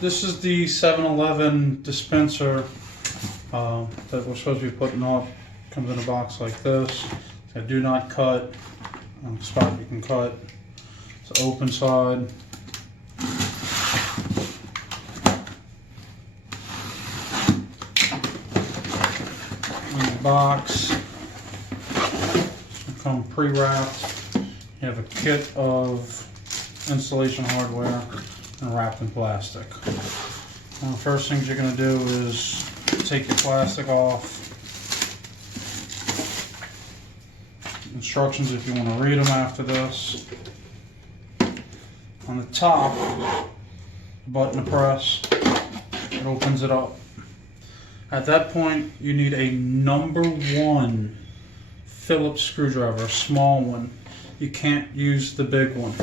This is the 7-Eleven dispenser that we're supposed to be putting up. Comes in a box like this. So do not cut. On the spot you can cut. It's open side. In the box, come pre-wrapped. You have a kit of installation hardware and wrapped in plastic. Now, the first things you're going to do is take your plastic off. Instructions if you want to read them after this. On the top, the button to press, it opens it up. At that point, you need a number 1 Phillips screwdriver, a small one. You can't use the big one.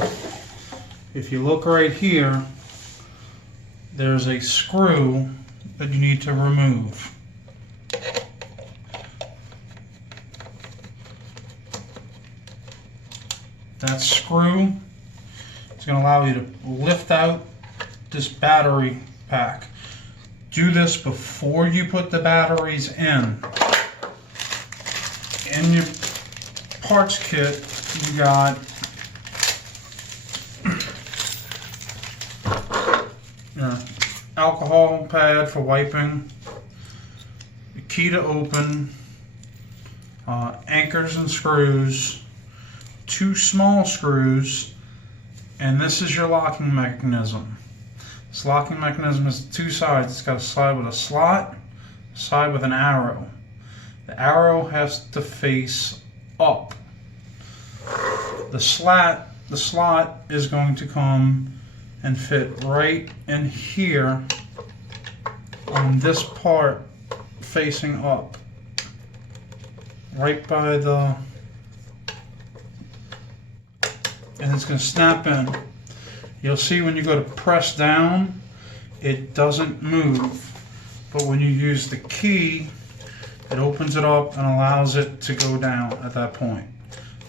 If you look right here, there's a screw that you need to remove. That screw is going to allow you to lift out this battery pack. Do this before you put the batteries in. In your parts kit, you got your alcohol pad for wiping, the key to open, anchors and screws, 2 small screws, and this is your locking mechanism. This locking mechanism has 2 sides. It's got a side with a slot, a side with an arrow. The arrow has to face up. The slot is going to come and fit right in here on this part facing up. Right by the... and it's going to snap in. You'll see when you go to press down, it doesn't move. But when you use the key, it opens it up and allows it to go down at that point,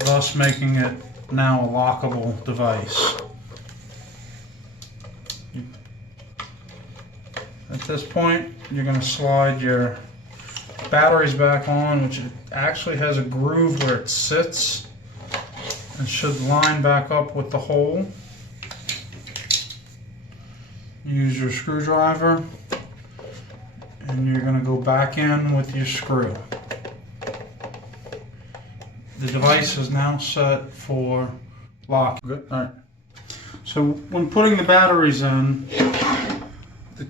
thus making it now a lockable device. At this point, you're going to slide your batteries back on, which actually has a groove where it sits and should line back up with the hole. Use your screwdriver and you're going to go back in with your screw. The device is now set for lock. Good. All right. So when putting the batteries in, the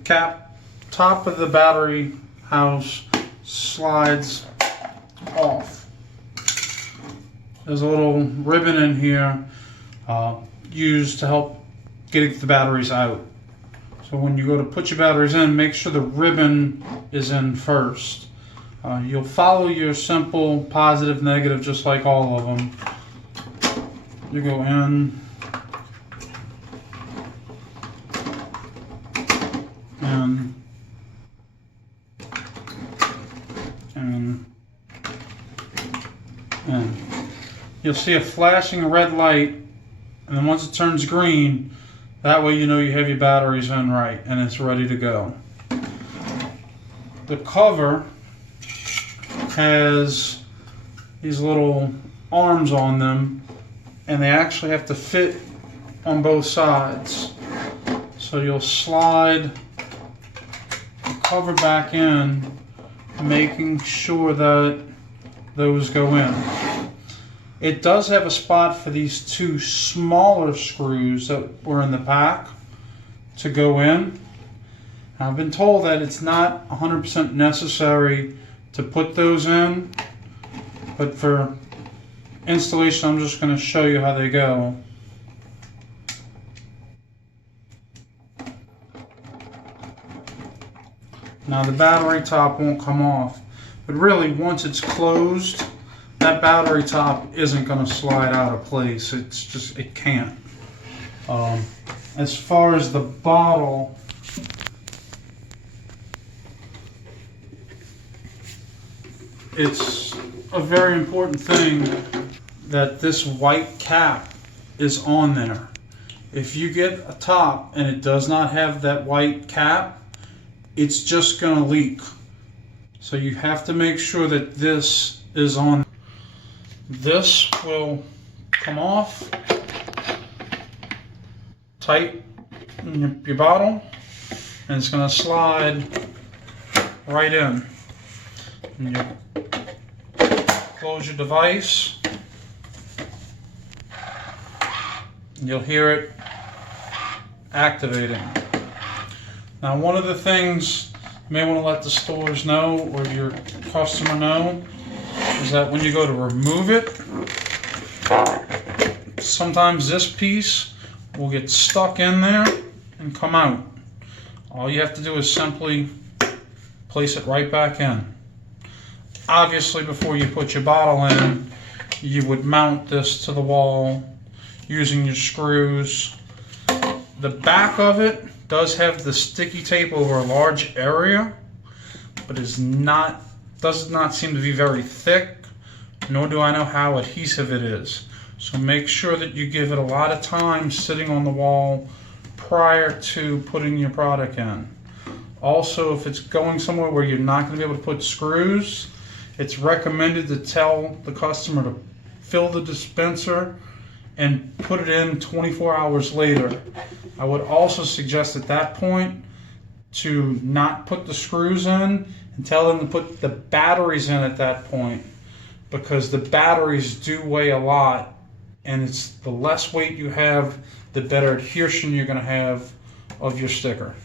top of the battery house slides off. There's a little ribbon in here used to help get the batteries out. So when you go to put your batteries in, make sure the ribbon is in first. You'll follow your simple positive, negative, just like all of them. You go in, and you'll see a flashing red light, and then once it turns green, that way you know you have your batteries in right and it's ready to go. The cover has these little arms on them, and they actually have to fit on both sides. So you'll slide the cover back in, making sure that those go in. It does have a spot for these 2 smaller screws that were in the pack to go in. I've been told that it's not 100% necessary to put those in, but for installation I'm just going to show you how they go. Now the battery top won't come off, but really once it's closed, that battery top isn't going to slide out of place. It's just, it can't. As far as the bottle, it's a very important thing that this white cap is on there. If you get a top and it does not have that white cap, it's just going to leak. So you have to make sure that this is on. This will come off, tight in your bottle, and it's going to slide right in. And you close your device, and you'll hear it activating. Now, one of the things you may want to let the stores know, or your customer know, is that when you go to remove it, sometimes this piece will get stuck in there and come out. All you have to do is simply place it right back in. Obviously, before you put your bottle in, you would mount this to the wall using your screws. The back of it does have the sticky tape over a large area, but does not seem to be very thick, nor do I know how adhesive it is. So make sure that you give it a lot of time sitting on the wall prior to putting your product in. Also, if it's going somewhere where you're not going to be able to put screws, it's recommended to tell the customer to fill the dispenser and put it in 24 hours later. I would also suggest at that point to not put the screws in and tell them to put the batteries in at that point, because the batteries do weigh a lot, and it's the less weight you have, the better adhesion you're going to have of your sticker.